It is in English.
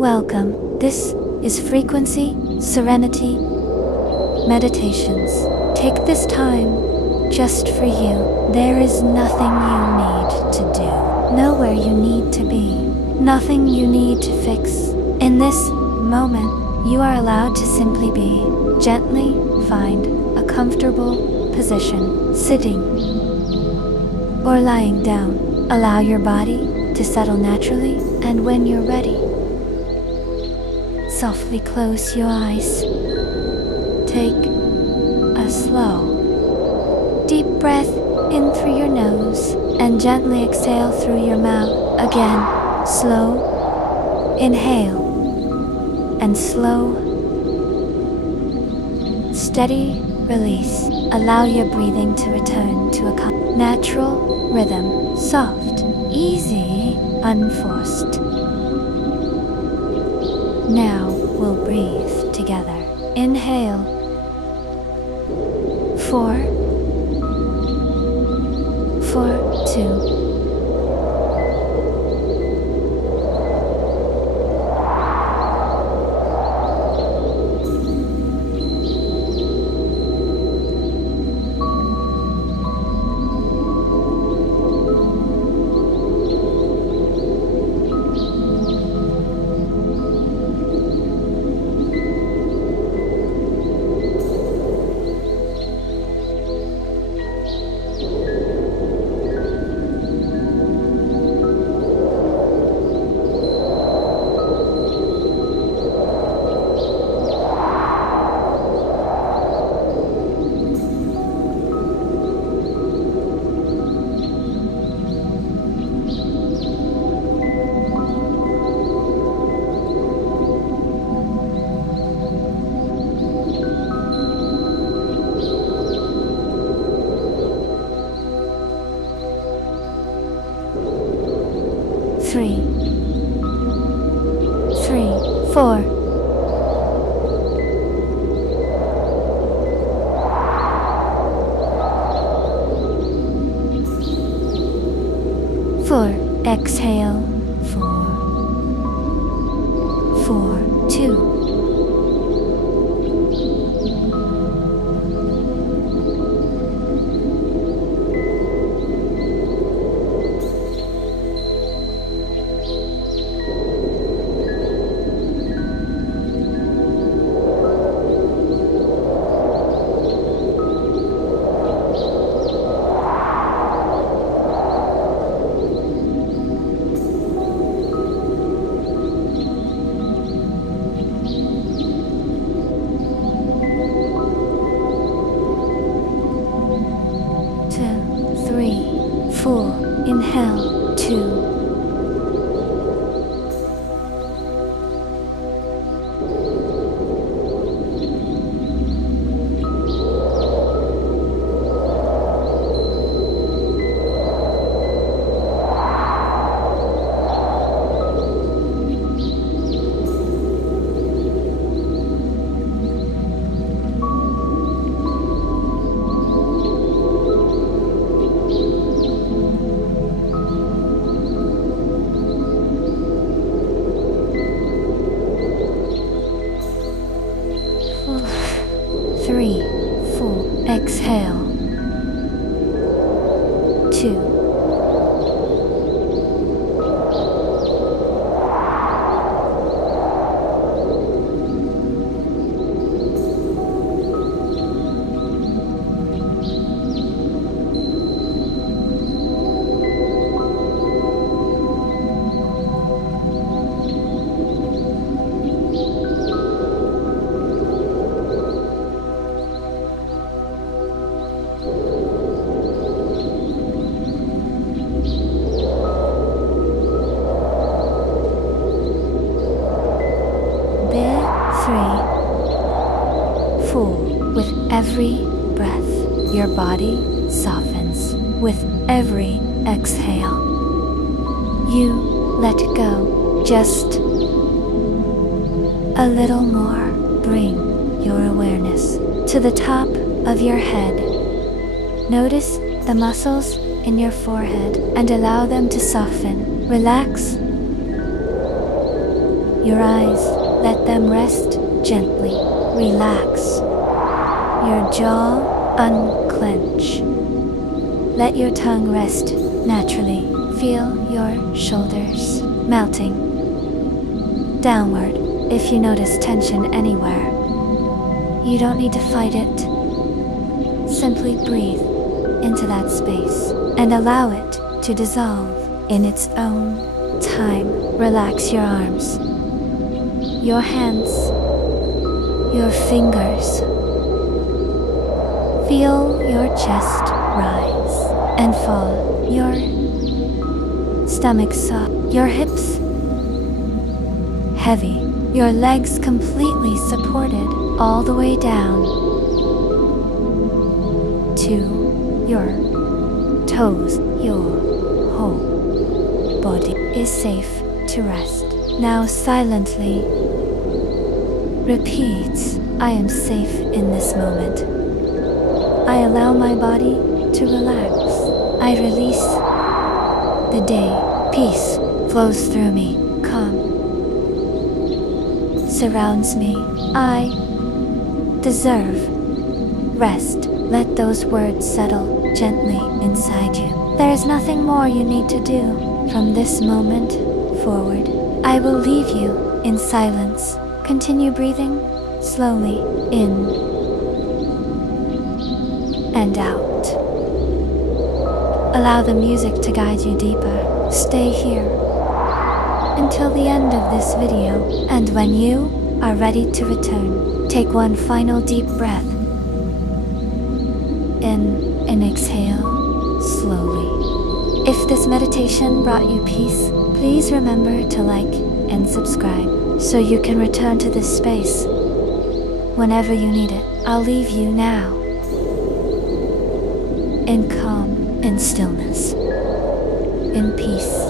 Welcome, this is Frequency Serenity Meditations. Take this time just for you. There is nothing you need to do, nowhere you need to be, nothing you need to fix. In this moment, you are allowed to simply be. Gently find a comfortable position, sitting or lying down. Allow your body to settle naturally, and when you're ready, softly close your eyes. Take a slow, deep breath in through your nose and gently exhale through your mouth. Again, slow inhale and slow, steady release. Allow your breathing to return to a natural rhythm, soft, easy, unforced. Now we'll breathe together. Inhale. 4, 2. 3, 4. 4. Exhale. 4, 2. Full inhale. 2. Exhale. 2. With every breath, your body softens. With every exhale, you let go just a little more. Bring your awareness to the top of your head. Notice the muscles in your forehead and allow them to soften. Relax Your eyes, let them rest gently. Relax. Your jaw, unclench. Let your tongue rest naturally. Feel your shoulders melting downward. If you notice tension anywhere, you don't need to fight it. Simply breathe into that space and allow it to dissolve in its own time. Relax your arms, your hands, your fingers. Feel your chest rise and fall, your stomach soft, your hips heavy, your legs completely supported all the way down to your toes. Your whole body is safe to rest. Now silently repeat, I am safe in this moment. I allow my body to relax. I release the day. Peace flows through me. Calm surrounds me. I deserve rest. Let those words settle gently inside you. There is nothing more you need to do from this moment forward. I will leave you in silence. Continue breathing slowly in and out. Allow the music to guide you deeper. Stay here until the end of this video, and when you are ready to return, take one final deep breath in and exhale slowly. If this meditation brought you peace, please remember to like and subscribe so you can return to this space whenever you need it. I'll leave you now in calm and stillness, in peace.